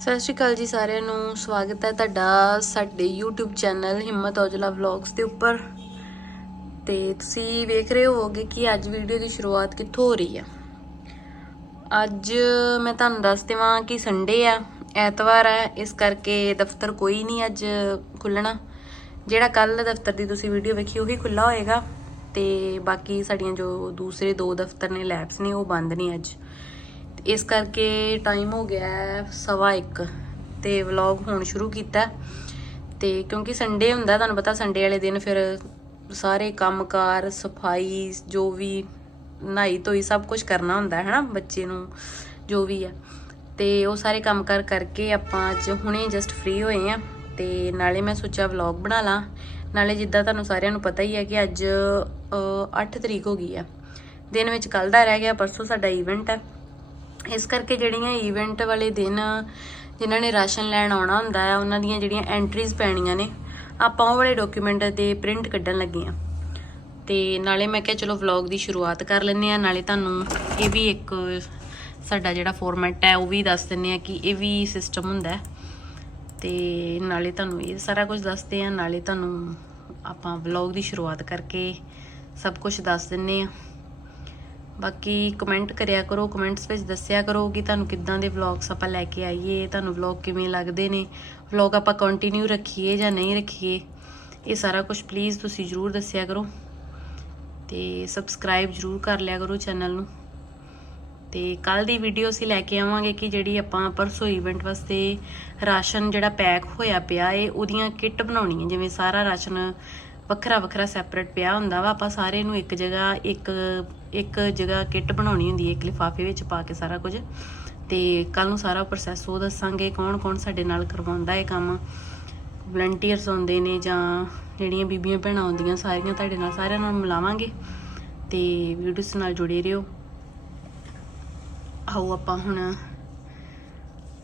ਸਤਿ ਸ਼੍ਰੀ ਅਕਾਲ ਜੀ ਸਾਰਿਆਂ ਨੂੰ। ਸਵਾਗਤ ਹੈ ਤੁਹਾਡਾ ਸਾਡੇ YouTube ਚੈਨਲ ਹਿੰਮਤ ਔਜਲਾ ਵਲੌਗਸ ਦੇ ਉੱਪਰ। ਤੇ ਤੁਸੀਂ ਵੇਖ ਰਹੇ ਹੋਵੋਗੇ ਕਿ ਅੱਜ ਵੀਡੀਓ ਦੀ ਸ਼ੁਰੂਆਤ ਕਿੱਥੋਂ ਹੋ ਰਹੀ ਆ ਅੱਜ ਮੈਂ ਤੁਹਾਨੂੰ ਦੱਸ ਦੇਵਾਂ ਕਿ ਸੰਡੇ ਆ, ਐਤਵਾਰ ਹੈ ਇਸ ਕਰਕੇ ਦਫ਼ਤਰ ਕੋਈ ਨਹੀਂ ਅੱਜ ਖੁੱਲਣਾ ਜਿਹੜਾ ਕੱਲ ਦਫ਼ਤਰ ਦੀ ਤੁਸੀਂ ਵੀਡੀਓ ਵੇਖੀ ਉਹੀ ਖੁੱਲਾ ਹੋਏਗਾ। ਤੇ ਬਾਕੀ ਸਾਡੀਆਂ ਜੋ ਦੂਸਰੇ ਦੋ ਦਫ਼ਤਰ ਨੇ ਲੈਬਸ ਨੇ, ਉਹ ਬੰਦ ਨੇ ਅੱਜ। ਇਸ ਕਰਕੇ ਟਾਈਮ ਹੋ ਗਿਆ ਸਵਾ ਇੱਕ ਤੇ ਵਲੌਗ ਹੁਣ ਸ਼ੁਰੂ ਕੀਤਾ ਤੇ ਕਿਉਂਕਿ ਸੰਡੇ ਹੁੰਦਾ, ਤੁਹਾਨੂੰ ਪਤਾ ਸੰਡੇ ਵਾਲੇ ਦਿਨ ਫਿਰ ਸਾਰੇ ਕੰਮਕਾਰ, ਸਫ਼ਾਈ, ਜੋ ਵੀ ਨਹਾਈ ਧੋਈ ਸਭ ਕੁਝ ਕਰਨਾ ਹੁੰਦਾ ਹੈ ਨਾ ਬੱਚੇ ਨੂੰ, ਜੋ ਵੀ ਆ ਤੇ ਉਹ ਸਾਰੇ ਕੰਮ ਕਰ ਕਰਕੇ ਆਪਾਂ ਅੱਜ ਹੁਣੇ ਜਸਟ ਫ੍ਰੀ ਹੋਏ ਆ ਤੇ ਨਾਲੇ ਮੈਂ ਸੋਚਿਆ ਵਲੌਗ ਬਣਾ ਲਾਂ। ਨਾਲੇ ਜਿੱਦਾਂ ਤੁਹਾਨੂੰ ਸਾਰਿਆਂ ਨੂੰ ਪਤਾ ਹੀ ਹੈ ਕਿ ਅੱਜ 8 ਤਰੀਕ ਹੋ ਗਈ ਆ ਦਿਨ ਵਿੱਚ ਕੱਲ ਦਾ ਰਹਿ ਗਿਆ, ਪਰਸੋਂ ਸਾਡਾ ਇਵੈਂਟ ਹੈ। ਇਸ ਕਰਕੇ ਜਿਹੜੀਆਂ ਇਵੈਂਟ ਵਾਲੇ ਦਿਨ ਜਿਨ੍ਹਾਂ ਨੇ ਰਾਸ਼ਨ ਲੈਣ ਆਉਣਾ ਹੁੰਦਾ ਆ ਉਹਨਾਂ ਦੀਆਂ ਜਿਹੜੀਆਂ ਐਂਟਰੀਜ਼ ਪੈਣੀਆਂ ਨੇ, ਆਪਾਂ ਉਹ ਵਾਲੇ ਡਾਕੂਮੈਂਟ ਦੇ ਪ੍ਰਿੰਟ ਕੱਢਣ ਲੱਗੇ ਆ ਤੇ ਨਾਲੇ ਮੈਂ ਕਿਹਾ ਚਲੋ ਵਲੌਗ ਦੀ ਸ਼ੁਰੂਆਤ ਕਰ ਲੈਂਦੇ ਆ ਨਾਲੇ ਤੁਹਾਨੂੰ ਇਹ ਵੀ ਇੱਕ ਸਾਡਾ ਜਿਹੜਾ ਫਾਰਮੈਟ ਹੈ, ਉਹ ਵੀ ਦੱਸ ਦਿੰਨੇ ਆ ਕਿ ਇਹ ਵੀ ਸਿਸਟਮ ਹੁੰਦਾ ਹੈ। ਤੇ ਨਾਲੇ ਤੁਹਾਨੂੰ ਇਹ ਸਾਰਾ ਕੁਝ ਦੱਸਦੇ ਆ ਨਾਲੇ ਤੁਹਾਨੂੰ ਆਪਾਂ ਵਲੌਗ ਦੀ ਸ਼ੁਰੂਆਤ ਕਰਕੇ ਸਭ ਕੁਝ ਦੱਸ ਦਿੰਨੇ ਆ ਬਾਕੀ ਕਮੈਂਟ ਕਰਿਆ ਕਰੋ ਕਮੈਂਟਸ ਵਿੱਚ ਦੱਸਿਆ ਕਰੋ ਕਿ ਤੁਹਾਨੂੰ ਕਿੱਦਾਂ ਦੇ ਵਲੌਗਸ ਆਪਾਂ ਲੈ ਕੇ ਆਈਏ, ਤੁਹਾਨੂੰ ਵਲੌਗ ਕਿਵੇਂ ਲੱਗਦੇ ਨੇ ਵਲੌਗ ਆਪਾਂ ਕੰਟੀਨਿਊ ਰੱਖੀਏ ਜਾਂ ਨਹੀਂ ਰੱਖੀਏ, ਇਹ ਸਾਰਾ ਕੁਝ ਪਲੀਜ਼ ਤੁਸੀਂ ਜਰੂਰ ਦੱਸਿਆ ਕਰੋ ਤੇ ਸਬਸਕ੍ਰਾਈਬ ਜਰੂਰ ਕਰ ਲਿਆ ਕਰੋ ਚੈਨਲ ਨੂੰ ਤੇ ਕੱਲ ਦੀ ਵੀਡੀਓ ਅਸੀਂ ਲੈ ਕੇ ਆਵਾਂਗੇ ਕਿ ਜਿਹੜੀ ਆਪਾਂ ਪਰਸੋਂ ਇਵੈਂਟ ਵਾਸਤੇ ਰਾਸ਼ਨ ਜਿਹੜਾ ਪੈਕ ਹੋਇਆ ਪਿਆ ਏ ਉਹਦੀਆਂ ਕਿੱਟ ਬਣਾਉਣੀ ਹੈ ਜਿਵੇਂ ਸਾਰਾ ਰਾਸ਼ਨ ਵੱਖਰਾ ਵੱਖਰਾ ਸੈਪਰੇਟ ਪਿਆ ਹੁੰਦਾ ਵਾ, ਆਪਾਂ ਸਾਰੇ ਨੂੰ ਇੱਕ ਜਗ੍ਹਾ, ਇੱਕ ਇੱਕ ਜਗ੍ਹਾ ਕਿੱਟ ਬਣਾਉਣੀ ਹੁੰਦੀ ਹੈ, ਇੱਕ ਲਿਫਾਫੇ ਵਿੱਚ ਪਾ ਕੇ ਸਾਰਾ ਕੁਝ। ਤੇ ਕੱਲ ਨੂੰ ਸਾਰਾ ਪ੍ਰੋਸੈਸ ਉਹ ਦੱਸਾਂਗੇ ਕੌਣ ਕੌਣ ਸਾਡੇ ਨਾਲ ਕਰਵਾਉਂਦਾ ਹੈ ਕੰਮ। ਵਲੰਟੀਅਰਸ ਆਉਂਦੇ ਨੇ ਜਾਂ ਜਿਹੜੀਆਂ ਬੀਬੀਆਂ ਭੈਣਾਂ ਆਉਂਦੀਆਂ, ਸਾਰੀਆਂ ਤੁਹਾਡੇ ਨਾਲ ਸਾਰਿਆਂ ਨਾਲ ਮਿਲਾਵਾਂਗੇ। ਤੇ ਵੀਡੀਓਸ ਨਾਲ ਜੁੜੇ ਰਹੋ। ਆਓ ਆਪਾਂ ਹੁਣ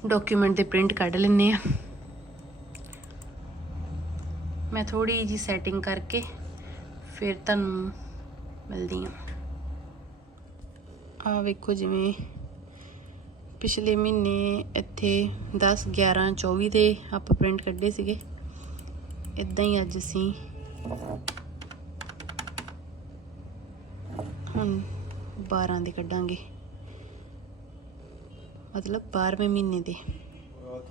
ਡਾਕੂਮੈਂਟ ਦੇ ਪ੍ਰਿੰਟ ਕੱਢ ਲੈਂਦੇ ਆ ਮੈਂ ਥੋੜੀ ਜੀ ਸੈਟਿੰਗ ਕਰਕੇ ਫਿਰ ਤੁਹਾਨੂੰ ਮਿਲਦੀ ਹਾਂ। ਆ ਵੇਖੋ ਜਿਵੇਂ ਪਿਛਲੇ ਮਹੀਨੇ ਇੱਥੇ 10 11 24 ਦੇ ਆਪਾਂ ਪ੍ਰਿੰਟ ਕੱਢੇ ਸੀਗੇ। ਇਦਾਂ ਹੀ ਅੱਜ ਅਸੀਂ ਹੁਣ 12 ਦੇ ਕੱਢਾਂਗੇ। ਮਤਲਬ 12ਵੇਂ ਮਹੀਨੇ ਦੇ।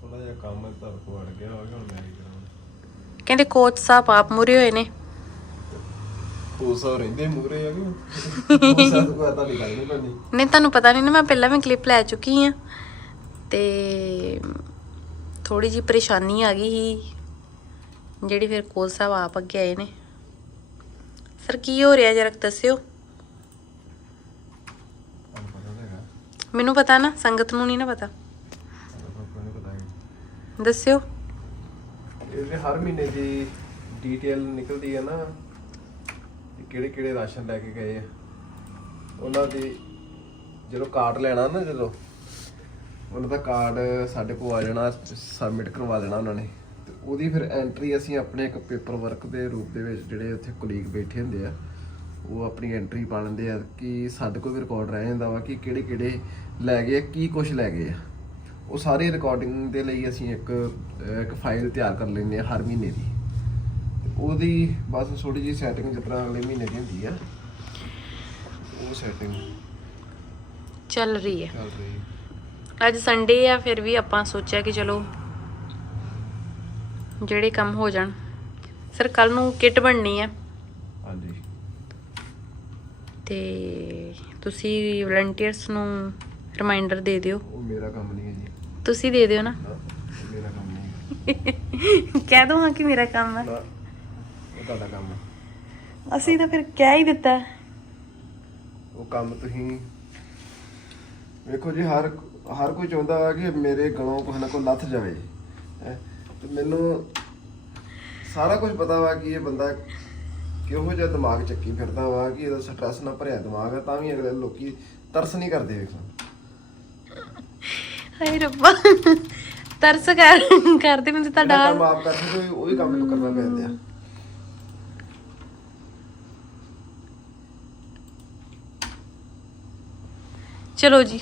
ਥੋੜਾ ਜਿਹਾ ਕੰਮ ਧਰ ਕੋ ਅੜ ਗਿਆ ਹੋਵੇ ਹੁਣ ਮੈਂ ਕੀ ਕਰਾਂ। ਕਹਿੰਦੇ ਕੋਚ ਸਾਹਿਬ ਆਪ ਮੁਰੇ ਹੋਏ ਨੇ। ਰਹਿੰਦੇ ਮੂਰੇ ਆ ਕਿ। ਤੋਂ ਨਹੀਂ ਤੁਹਾਨੂੰ ਪਤਾ ਨਹੀਂ ਨਾ ਮੈਂ ਪਹਿਲਾਂ ਵੀ ਕਲਿੱਪ ਲੈ ਚੁੱਕੀ ਆ। ਤੇ ਥੋੜੀ ਜੀ ਪਰੇਸ਼ਾਨੀ ਆ ਗਈ ਸੀ ਜਿਹੜੀ ਫਿਰ ਕੋਚ ਸਾਹਿਬ ਆਪ ਅੱਗੇ ਆਏ ਨੇ। ਸਰ ਕੀ ਹੋ ਰਿਹਾ ਜਰਾ ਦੱਸਿਓ। ਮੈਨੂੰ ਪਤਾ ਨਾ ਸੰਗਤ ਨੂੰ ਨਹੀਂ ਨਾ ਪਤਾ। ਦੱਸਿਓ। ਇਹਦੇ ਹਰ ਮਹੀਨੇ ਦੀ ਡੀਟੇਲ ਨਿਕਲਦੀ ਹੈ ਨਾ। ਕਿਹੜੇ ਕਿਹੜੇ ਰਾਸ਼ਨ ਲੈ ਕੇ ਗਏ ਆ? ਉਹਨਾਂ ਦੀ ਜਦੋਂ ਕਾਰਡ ਲੈਣਾ ਨਾ ਜਦੋਂ ਉਹਨਾਂ ਦਾ ਕਾਰਡ ਸਾਡੇ ਕੋਲ ਆ ਜਾਣਾ ਸਬਮਿਟ ਕਰਵਾ ਦੇਣਾ ਉਹਨਾਂ ਨੇ। ਤੇ ਉਹਦੀ ਫਿਰ ਐਂਟਰੀ ਅਸੀਂ ਆਪਣੇ ਇੱਕ ਪੇਪਰ ਵਰਕ ਦੇ ਰੂਪ ਦੇ ਵਿੱਚ ਜਿਹੜੇ ਉੱਥੇ ਕੁਲੀਗ ਬੈਠੇ ਹੁੰਦੇ ਆ ਉਹ ਆਪਣੀ ਐਂਟਰੀ ਪਾ ਲੈਂਦੇ ਆ ਕਿ ਸਾਡੇ ਕੋਲ ਵੀ ਰਿਕਾਰਡ ਰਹਿ ਜਾਂਦਾ ਵਾ ਕਿ ਕਿਹੜੇ ਕਿਹੜੇ ਲੈ ਗਏ ਆ, ਕੀ ਕੁਝ ਲੈ ਗਏ ਆ। ਉਹ ਸਾਰੀ ਰਿਕਾਰਡਿੰਗ ਦੇ ਲਈ ਅਸੀਂ ਇੱਕ ਇੱਕ ਫਾਈਲ ਤਿਆਰ ਕਰ ਲੈਂਦੇ ਆ ਹਰ ਮਹੀਨੇ ਦੀ। ਉਹਦੀ ਬਸ ਥੋੜੀ ਜਿਹੀ ਸੈਟਿੰਗ ਤਰ੍ਹਾਂ ਅਗਲੇ ਮਹੀਨੇ ਦੀ ਹੁੰਦੀ ਆ। ਉਹ ਸੈਟਿੰਗ ਚੱਲ ਰਹੀ ਹੈ। ਚੱਲ ਰਹੀ ਅੱਜ ਸੰਡੇ ਆ ਫਿਰ ਵੀ ਆਪਾਂ ਸੋਚਿਆ ਕਿ ਚਲੋ ਜਿਹੜੇ ਕੰਮ ਹੋ ਜਾਣ। ਸਰ ਕੱਲ ਨੂੰ ਕਿੱਟ ਬਣਨੀ ਆ। ਹਾਂਜੀ। ਤੇ ਤੁਸੀਂ ਵਲੰਟੀਅਰਸ ਨੂੰ ਰਿਮਾਈਂਡਰ ਦੇ ਦਿਓ। ਉਹ ਮੇਰਾ ਕੰਮ ਨਹੀਂ ਹੈ ਜੀ। ਤੁਸੀਂ ਦੇ ਦਿਓ ਨਾ। ਮੇਰਾ ਕੰਮ ਨਹੀਂ ਕਹਿ ਦੋ ਹਾਂ ਕਿ ਮੇਰਾ ਕੰਮ ਹੈ ਨਾ। ਉਹ ਤੁਹਾਡਾ ਕੰਮ ਅਸੀਂ ਤਾਂ ਫਿਰ ਕਹਿ ਹੀ ਦਿੱਤਾ। ਉਹ ਕੰਮ ਤੁਸੀਂ ਵੇਖੋ ਜੀ ਹਰ ਹਰ ਕੋਈ ਚਾਹੁੰਦਾ ਵਾ ਕਿ ਮੇਰੇ ਗਲੋਂ ਕੋਈ ਨਾ ਕੋਈ ਲੱਥ ਜਾਵੇ ਹੈਂ। ਤੇ ਮੈਨੂੰ ਸਾਰਾ ਕੁਝ ਪਤਾ ਵਾ ਕਿ ਇਹ ਬੰਦਾ ਕਿਹੋ ਜਿਹਾ ਦਿਮਾਗ ਚੱਕੀ ਫਿਰਦਾ ਵਾ ਕਿ ਇਹਦਾ ਸਟ੍ਰੈਸ ਨਾਲ ਭਰਿਆ ਦਿਮਾਗ ਹੈ ਤਾਂ ਵੀ ਅਗਲੇ ਲੋਕੀ ਤਰਸ ਨਹੀਂ ਕਰਦੇ ਵੇਖੋ ਹਾਏ ਰੱਬਾ ਤਰਸ ਕਰ ਕਰਦੇ ਮੈਨੂੰ ਤੁਹਾਡਾ ਕੰਮ ਆਪ ਕਰਦੇ ਕੋਈ ਉਹ ਵੀ ਕੰਮ ਮੈਨੂੰ ਕਰਨਾ ਪੈਂਦਾ। ਆ ਚਲੋ ਜੀ।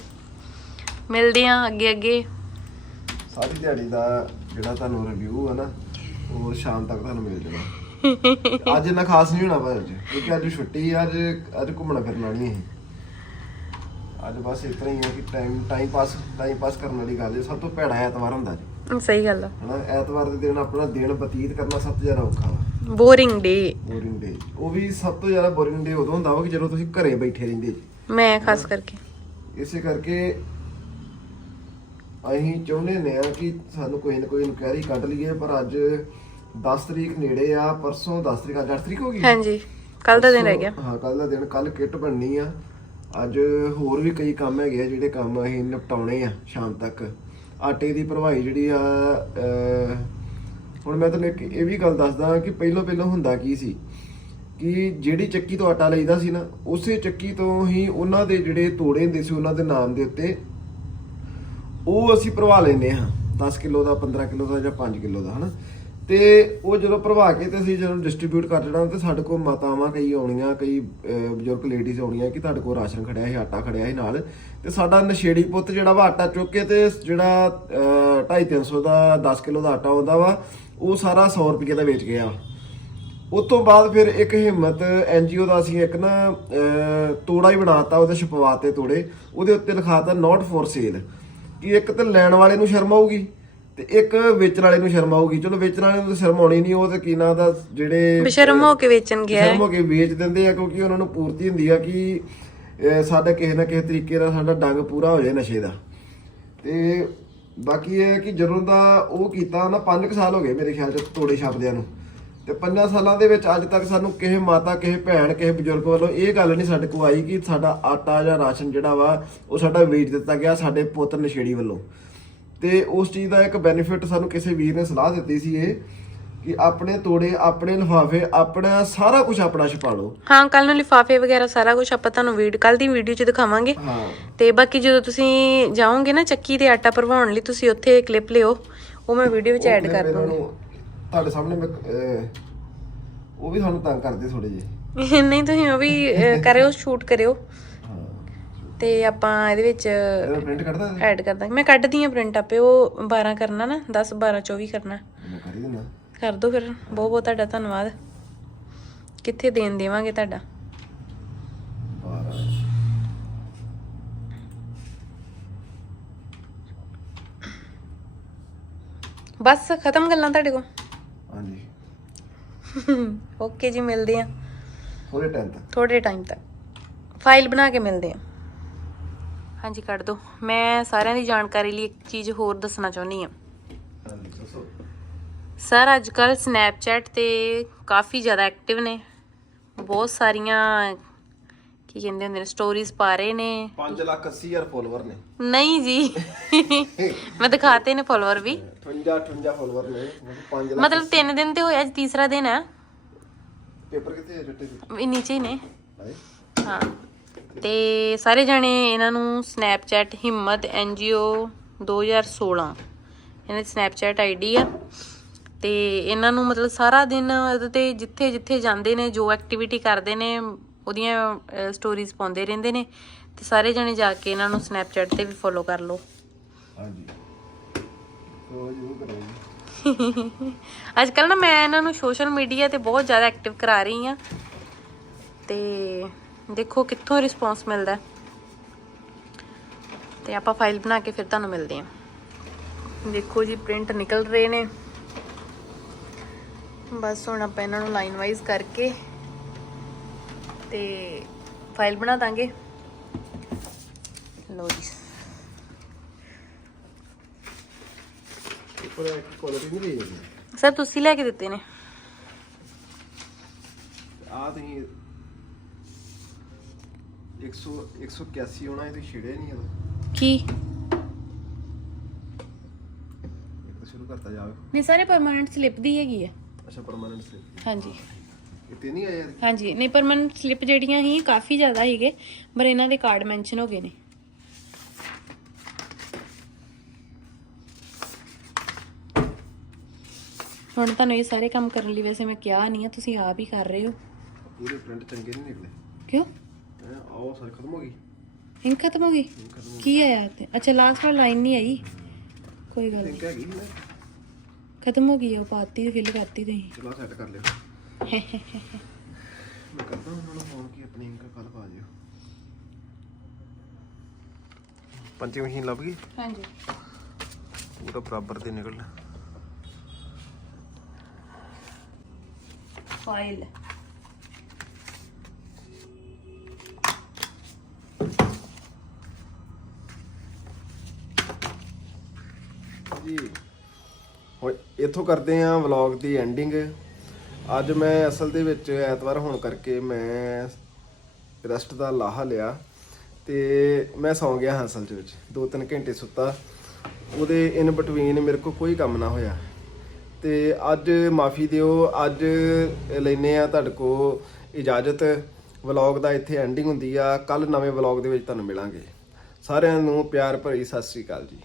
ਮਿਲਦੇ ਆਂ ਅੱਗੇ ਅੱਗੇ। ਸਾਰੀ ਦਿਹਾੜੀ ਦਾ ਜਿਹੜਾ ਤੁਹਾਨੂੰ ਰਿਵਿਊ ਹੈ ਨਾ ਉਹ ਸ਼ਾਮ ਤੱਕ ਤੁਹਾਨੂੰ ਮਿਲ ਜਾਣਾ। ਅੱਜ ਇੰਨਾ ਖਾਸ ਨਹੀਂ ਹੋਣਾ ਪਰ ਅੱਜ ਕਿਉਂਕਿ ਅੱਜ ਛੁੱਟੀ ਆ, ਅੱਜ ਅੱਜ ਘੁੰਮਣਾ ਫਿਰਨਾ ਨਹੀਂ ਹੈ ਅੱਜ ਬਸ ਤਰ੍ਹਾਂ ਹੀ ਹੈ ਕਿ time time pass time pass ਕਰਨ ਵਾਲੀ ਗੱਲ ਹੈ ਸਭ ਤੋਂ ਭੈੜਾ ਐਤਵਾਰ ਹੁੰਦਾ ਜੀ ਸਹੀ ਗੱਲ ਆ। ਹਨਾ ਐਤਵਾਰ ਦੇ ਦਿਨ ਆਪਣਾ ਦਿਨ ਬਤੀਤ ਕਰਨਾ ਸਭ ਤੋਂ ਜ਼ਿਆਦਾ ਔਖਾ ਵਾ। ਬੋਰਿੰਗ ਡੇ ਬੋਰਿੰਗ ਡੇ ਉਹ ਵੀ ਸਭ ਤੋਂ ਜ਼ਿਆਦਾ ਬੋਰਿੰਗ ਡੇ ਉਦੋਂ ਹੁੰਦਾ ਵਾ ਕਿ ਜਦੋਂ ਤੁਸੀਂ ਘਰੇ ਬੈਠੇ ਰਹਿੰਦੇ ਜੀ। ਮੈਂ ਖਾਸ ਕਰਕੇ। ਇਸੇ ਕਰਕੇ ਅਸੀਂ ਚਾਹੁੰਦੇ ਨੇ ਆ ਕਿ ਸਾਨੂੰ ਕੋਈ ਨਾ ਕੋਈ ਇਨਕੁਆਇਰੀ ਕੱਢ ਲਈਏ ਪਰ ਅੱਜ 10 ਤਰੀਕ ਨੇੜੇ ਆ ਪਰਸੋਂ 10 ਤਰੀਕ ਅੱਜ 8 ਤਰੀਕ ਹੋ ਗਈ? ਹਾਂਜੀ ਕੱਲ ਦਾ ਦਿਨ ਰਹਿ ਗਿਆ ਹਾਂ ਕੱਲ ਦਾ ਦਿਨ ਕੱਲ ਕਿੱਟ ਬਣਨੀ ਆ। ਅੱਜ ਹੋਰ ਵੀ ਕਈ ਕੰਮ ਹੈਗੇ ਆ ਜਿਹੜੇ ਕੰਮ ਅਸੀਂ ਨਿਪਟਾਉਣੇ ਆ ਸ਼ਾਮ ਤੱਕ। ਆਟੇ ਦੀ ਭਰਵਾਈ ਜਿਹੜੀ ਆ ਹੁਣ ਮੈਂ ਤੁਹਾਨੂੰ ਇੱਕ ਇਹ ਵੀ ਗੱਲ ਦੱਸਦਾ ਕਿ ਪਹਿਲੋਂ ਪਹਿਲੋਂ ਹੁੰਦਾ ਕੀ ਸੀ? ਕਿ ਜਿਹੜੀ ਚੱਕੀ ਤੋਂ ਆਟਾ ਲਈਦਾ ਸੀ ਨਾ, ਉਸੇ ਚੱਕੀ ਤੋਂ ਹੀ ਉਹਨਾਂ ਦੇ ਜਿਹੜੇ ਤੋੜੇ ਹੁੰਦੇ ਸੀ, ਉਹਨਾਂ ਦੇ ਨਾਮ ਦੇ ਉੱਤੇ, ਉਹ ਅਸੀਂ ਭਰਵਾ ਲੈਂਦੇ ਹਾਂ। 10 ਕਿਲੋ ਦਾ 15 ਕਿਲੋ ਦਾ ਜਾਂ 5 ਕਿਲੋ ਦਾ, ਹਨਾ? ਤੇ ਉਹ ਜਦੋਂ ਭਰਵਾ ਕੇ ਤੇ ਅਸੀਂ ਜਦੋਂ ਡਿਸਟ੍ਰੀਬਿਊਟ ਕਰ ਦੇਣਾ, ਤੇ ਸਾਡੇ ਕੋਲ ਮਾਤਾਵਾਂ ਕਈ ਆਉਣੀਆਂ, ਕਈ ਬਜ਼ੁਰਗ ਲੇਡੀਜ਼ ਆਉਣੀਆਂ ਕਿ ਤੁਹਾਡੇ ਕੋਲ ਰਾਸ਼ਨ ਖੜਿਆ ਸੀ, ਆਟਾ ਖੜਿਆ ਸੀ ਨਾਲ। ਤੇ ਸਾਡਾ ਨਸ਼ੇੜੀ ਪੁੱਤ ਜਿਹੜਾ ਵਾ ਆਟਾ ਚੁੱਕ ਕੇ ਤੇ ਜਿਹੜਾ 250 ਦਾ 10 ਕਿਲੋ ਦਾ ਆਟਾ ਆਉਂਦਾ ਵਾ, ਉਹ ਸਾਰਾ 100 ਰੁਪਏ ਦਾ ਵੇਚ ਗਿਆ ਉਸ ਤੋਂ ਬਾਅਦ ਫਿਰ ਇੱਕ ਹਿੰਮਤ ਐਨਜੀਓ ਦਾ ਅਸੀਂ ਇੱਕ ਨਾ ਤੋੜਾ ਹੀ ਬਣਾਤਾ ਉਹਦੇ ਛਪਵਾਤੇ ਤੋੜੇ ਉਹਦੇ ਉੱਤੇ ਲਿਖਾਤਾ ਨਾਟ ਫॉर ਸੇਲ ਕਿ ਇੱਕ ਤਾਂ ਲੈਣ ਵਾਲੇ ਨੂੰ ਸ਼ਰਮ ਆਊਗੀ ਤੇ ਇੱਕ ਵੇਚਣ ਵਾਲੇ ਨੂੰ ਸ਼ਰਮ ਆਊਗੀ। ਚਲੋ ਵੇਚਣ ਵਾਲੇ ਨੂੰ ਤਾਂ ਸ਼ਰਮ ਆਉਣੀ ਨਹੀਂ ਉਹ ਤੇ ਕੀ ਨਾਂ ਦਾ ਜਿਹੜੇ ਬਸ਼ਰਮ ਹੋ ਕੇ ਵੇਚਣ ਗਿਆ ਸ਼ਰਮ ਹੋ ਕੇ ਵੇਚ ਦਿੰਦੇ ਆ ਕਿਉਂਕਿ ਉਹਨਾਂ ਨੂੰ ਪੂਰਤੀ ਹੁੰਦੀ ਆ ਕਿ ਸਾਡਾ ਕਿਸੇ ਨਾ ਕਿਸੇ ਤਰੀਕੇ ਨਾਲ ਸਾਡਾ ਡੰਗ ਪੂਰਾ ਹੋ ਜਾਏ ਨਸ਼ੇ ਦਾ। ਤੇ ਬਾਕੀ ਇਹ ਹੈ ਕਿ ਜਦੋਂ ਦਾ ਉਹ ਕੀਤਾ ਨਾ 5 ਸਾਲ ਹੋ ਗਏ ਮੇਰੇ ਖਿਆਲ ਚ ਤੋੜੇ ਛਾਪਦਿਆਂ ਨੂੰ। ਤੇ ਪੰਜਾਂ ਸਾਲਾਂ ਦੇ ਵਿੱਚ ਅੱਜ ਤੱਕ ਸਾਨੂੰ ਕਿਸੇ ਮਾਤਾ ਕਿਸੇ ਭੈਣ ਕਿਸੇ ਬਜ਼ੁਰਗ ਵੱਲੋਂ ਇਹ ਗੱਲ ਨਹੀਂ ਸਾਡੇ ਕੋਲ ਆਈ ਕਿ ਸਾਡਾ ਆਟਾ ਜਾਂ ਰਾਸ਼ਨ ਜਿਹੜਾ ਵਾ ਉਹ ਸਾਡਾ ਵੇਚ ਦਿੱਤਾ ਗਿਆ ਸਾਡੇ ਪੁੱਤ ਨਸ਼ੇੜੀ ਵੱਲੋਂ। ਤੇ ਉਸ ਚੀਜ਼ ਦਾ ਇੱਕ ਬੈਨੀਫਿਟ ਸਾਨੂੰ ਕਿਸੇ ਵੀਰ ਨੇ ਸਲਾਹ ਦਿੱਤੀ ਸੀ ਇਹ ਕਿ ਆਪਣੇ ਤੋੜੇ ਆਪਣੇ ਲਿਫਾਫੇ ਆਪਣਾ ਸਾਰਾ ਕੁਝ ਆਪਣਾ ਛਪਾ ਲਓ। ਹਾਂ ਕੱਲ ਨੂੰ ਲਿਫਾਫੇ ਵਗੈਰਾ ਸਾਰਾ ਕੁਝ ਆਪਾਂ ਤੁਹਾਨੂੰ ਵੀਡ ਕੱਲ ਦੀ ਵੀਡੀਓ 'ਚ ਦਿਖਾਵਾਂਗੇ। ਹਾਂ। ਤੇ ਬਾਕੀ ਜਦੋਂ ਤੁਸੀਂ ਜਾਓਗੇ ਨਾ ਚੱਕੀ ਤੇ ਆਟਾ ਭਰਵਾਉਣ ਲਈ ਤੁਸੀਂ ਉੱਥੇ ਕਲਿੱਪ ਲਿਓ। ਉਹ ਮੈਂ ਵੀਡੀਓ ਵਿੱਚ ਐਡ ਕਰ ਦੂੰਗੀ। ਤੁਹਾਡੇ ਸਾਹਮਣੇ ਮੈਂ ਅਹ, ਉਹ ਵੀ ਤੁਹਾਨੂੰ ਤੰਗ ਕਰਦੇ ਥੋੜੇ ਜਿਹੇ। ਨਹੀਂ ਤੁਸੀਂ ਉਹ ਵੀ ਅਹ, ਕਰਿਓ ਸ਼ੂਟ ਕਰਿਓ। ਤੇ ਆਪਾਂ ਇਹਦੇ ਵਿੱਚ ਇਹਦਾ ਪ੍ਰਿੰਟ ਕੱਢਦਾ ਇਹਦਾ? ਐਡ ਕਰ ਦਾਂਗੇ ਮੈਂ ਕੱਢਦੀ ਆ ਪ੍ਰਿੰਟ ਆਪੇ ਉਹ 12 ਕਰਨਾ ਨਾ 10 12 24 ਕਰਨਾ। ਮੈਂ ਕਰ ਹੀ ਦਿੰਦਾ। ਕਰ ਦੋ ਫਿਰ। ਬਹੁਤ ਬਹੁਤ ਤੁਹਾਡਾ ਧੰਨਵਾਦ। ਕਿੱਥੇ ਦੇਣ ਦੇਵਾਂਗੇ ਤੁਹਾਡਾ? 12 ਬਸ ਖਤਮ ਗੱਲਾਂ ਤੁਹਾਡੇ ਕੋਲ? ਓਕੇ ਜੀ ਮਿਲਦੇ ਆ ਥੋੜੇ ਟਾਈਮ ਤੱਕ। ਥੋੜੇ ਟਾਈਮ ਤੱਕ। ਫਾਈਲ ਬਣਾ ਕੇ ਮਿਲਦੇ ਆ ਹਾਂਜੀ ਕੱਢ ਦੋ। ਮੈਂ ਸਾਰਿਆਂ ਦੀ ਜਾਣਕਾਰੀ ਲਈ ਇੱਕ ਚੀਜ਼ ਹੋਰ ਦੱਸਣਾ ਚਾਹੁੰਦੀ ਆ ਸਰ ਅੱਜ ਕੱਲ ਸਨੈਪਚੈਟ ਤੇ ਕਾਫੀ ਜ਼ਿਆਦਾ ਐਕਟਿਵ ਨੇ। ਬਹੁਤ ਸਾਰੀਆਂ ਕੀ ਕਹਿੰਦੇ ਹੁੰਦੇ ਨੇ ਸਟੋਰੀਜ਼ ਪਾ ਰਹੇ ਨੇ। 5 ਲੱਖ 80 ਹਜ਼ਾਰ ਫੋਲੋਵਰ ਨੇ। ਨਹੀਂ ਜੀ। ਮੈਂ ਦਿਖਾਤੇ ਨੇ ਫਾਲੋਅਰ ਵੀ। 58 58 ਫੋਲੋਵਰ ਨੇ 5 ਲੱਖ ਮਤਲਬ 3 ਦਿਨ ਤੇ ਹੋਇਆ ਅੱਜ ਤੀਸਰਾ ਦਿਨ ਹੈ ਪੇਪਰ ਕਿੱਥੇ ਹੈ ਦੇ ਇਹ ਨੀਚੇ ਹੀ ਨੇ। ਹਾਂ। ਤੇ ਸਾਰੇ ਜਣੇ ਇਹਨਾਂ ਨੂੰ ਸਨੈਪਚੈਟ ਹਿੰਮਤ ਐਨਜੀਓ 2016 ਇਹਨਾਂ ਦੀ ਸਨੈਪਚੈਟ ਆਈਡੀ ਆ। ਤੇ ਇਹਨਾਂ ਨੂੰ ਮਤਲਬ ਸਾਰਾ ਦਿਨ ਇਹਦੇ ਤੇ ਜਿੱਥੇ ਜਿੱਥੇ ਜਾਂਦੇ ਨੇ ਜੋ ਐਕਟੀਵਿਟੀ ਕਰਦੇ ਨੇ ਉਹਦੀਆਂ ਸਟੋਰੀਜ਼ ਪਾਉਂਦੇ ਰਹਿੰਦੇ ਨੇ। ਤੇ ਸਾਰੇ ਜਣੇ ਜਾ ਕੇ ਇਹਨਾਂ ਨੂੰ ਸਨੈਪਚੈਟ ਤੇ ਵੀ ਫੋਲੋ ਕਰ ਲਓ। ਹਾਂਜੀ। ਸੋ ਜਰੂਰ ਕਰਾਂਗੇ ਅੱਜ ਕੱਲ ਨਾ ਮੈਂ ਇਹਨਾਂ ਨੂੰ ਸੋਸ਼ਲ ਮੀਡੀਆ ਤੇ ਬਹੁਤ ਜ਼ਿਆਦਾ ਐਕਟਿਵ ਕਰਾ ਰਹੀ ਆ ਤੇ ਦੇਖੋ ਕਿੱਥੋਂ ਰਿਸਪੌਂਸ ਮਿਲਦਾ। ਤੇ ਆਪਾਂ ਫਾਈਲ ਬਣਾ ਕੇ ਫਿਰ ਤੁਹਾਨੂੰ ਮਿਲਦੇ ਆ ਦੇਖੋ ਜੀ ਪ੍ਰਿੰਟ ਨਿਕਲ ਰਹੇ ਨੇ। ਬਸ ਹੁਣ ਆਪਾਂ ਇਹਨਾਂ ਨੂੰ ਲਾਈਨ ਵਾਈਜ਼ ਕਰਕੇ ਤੇ ਫਾਈਲ ਬਣਾ ਦਾਂਗੇ। ਲਓ ਜੀ। ਪੇਪਰ ਇੱਕ ਕੁਆਲਿਟੀ ਨਹੀਂ ਰਹੀ ਹੈ ਸਰ ਤੁਸੀਂ ਲੈ ਕੇ ਦਿੱਤੇ ਨੇ। ਆ ਤੁਸੀਂ 100 181 ਹੋਣਾ ਇਹ ਤੇ ਛੇੜਿਆ ਨਹੀਂ ਇਹਦਾ ਕੀ? ਇੱਕ ਤਾਂ ਸ਼ੁਰੂ ਕਰਤਾ ਜਾਵੇ। ਨਹੀਂ ਸਾਰੇ ਪਰਮਾਨੈਂਟ ਸਲਿੱਪ ਦੀ ਹੈਗੀ ਆ। ਅੱਛਾ ਪਰਮਾਨੈਂਟ ਸਲਿੱਪ ਹਾਂਜੀ। ਇਹ ਤੇ ਨਹੀਂ ਆਇਆ ਹਾਂਜੀ ਨਹੀਂ ਪਰਮਨੈਂਟ ਸਲਿੱਪ ਜਿਹੜੀਆਂ ਹੀ ਕਾਫੀ ਜ਼ਿਆਦਾ ਹੀਗੇ ਪਰ ਇਹਨਾਂ ਦੇ ਕਾਰਡ ਮੈਂਸ਼ਨ ਹੋ ਗਏ ਨੇ। ਹੁਣ ਤੁਹਾਨੂੰ ਇਹ ਸਾਰੇ ਕੰਮ ਕਰਨ ਲਈ ਵੈਸੇ ਮੈਂ ਕਿਹਾ ਨਹੀਂ ਆ ਤੁਸੀਂ ਆਪ ਹੀ ਕਰ ਰਹੇ ਹੋ। ਪੂਰੇ ਪ੍ਰਿੰਟ ਚੰਗੇ ਨਹੀਂ ਨਿਕਲੇ। ਕਿਉਂ? ਹੈ ਆਓ ਸਰ ਖਤਮ ਹੋ ਗਈ? ਇੰਕ ਖਤਮ ਹੋ ਗਈ? ਕੀ ਆਇਆ ਤੇ ਅੱਛਾ ਲਾਸਟ ਵਾਲੀ ਲਾਈਨ ਨਹੀਂ ਆਈ। ਕੋਈ ਗੱਲ ਨਹੀਂ। ਹੈਗੀ ਖਤਮ ਹੋ ਗਈ ਆ ਉਹ ਪਾਤੀ ਫਿਲ ਕਰਤੀ ਤੁਸੀਂ। ਚਲੋ ਸੈੱਟ ਕਰ ਲਿਓ। ਮੈਂ ਕਰਦਾ ਉਹਨਾਂ ਨੂੰ ਫੋਨ ਕੀ ਆਪਣੀ ਇੰਕ ਕੱਲ ਪਾ ਜਿਓ। ਪੰਚੀ ਮਸ਼ੀਨ ਲੱਭ ਗਈ? ਹਾਂਜੀ। ਪੂਰਾ ਬਰਾਬਰ ਤੇ ਨਿਕਲ ਫਾਈਲ ਜੀ। ਹੁਣ ਇੱਥੋਂ ਕਰਦੇ ਆਂ ਵਲੌਗ ਦੀ ਐਂਡਿੰਗ ਅੱਜ ਮੈਂ ਅਸਲ ਦੇ ਵਿੱਚ ਐਤਵਾਰ ਹੋਣ ਕਰਕੇ ਮੈਂ ਰੈਸਟ ਦਾ ਲਾਹਾ ਲਿਆ ਤੇ ਮੈਂ ਸੌਂ ਗਿਆ ਹਾਂ ਅਸਲ ਦੇ ਵਿੱਚ। 2-3 ਘੰਟੇ ਸੁੱਤਾ। ਉਹਦੇ ਇਨ ਬਿਟਵੀਨ ਮੇਰੇ ਕੋਲ ਕੋਈ ਕੰਮ ਨਾ ਹੋਇਆ। ਤੇ ਅੱਜ ਮਾਫੀ ਦਿਓ, ਅੱਜ ਲੈਨੇ ਆ ਤੁਹਾਡੇ ਕੋ ਇਜਾਜ਼ਤ। ਵਲੌਗ ਦਾ ਇੱਥੇ ਐਂਡਿੰਗ ਹੁੰਦੀ ਆ। ਕੱਲ ਨਵੇਂ ਵਲੌਗ ਦੇ ਵਿੱਚ ਤੁਹਾਨੂੰ ਮਿਲਾਂਗੇ। ਸਾਰਿਆਂ ਨੂੰ ਪਿਆਰ ਭਰੀ ਸਤਿ ਸ੍ਰੀ ਅਕਾਲ ਜੀ।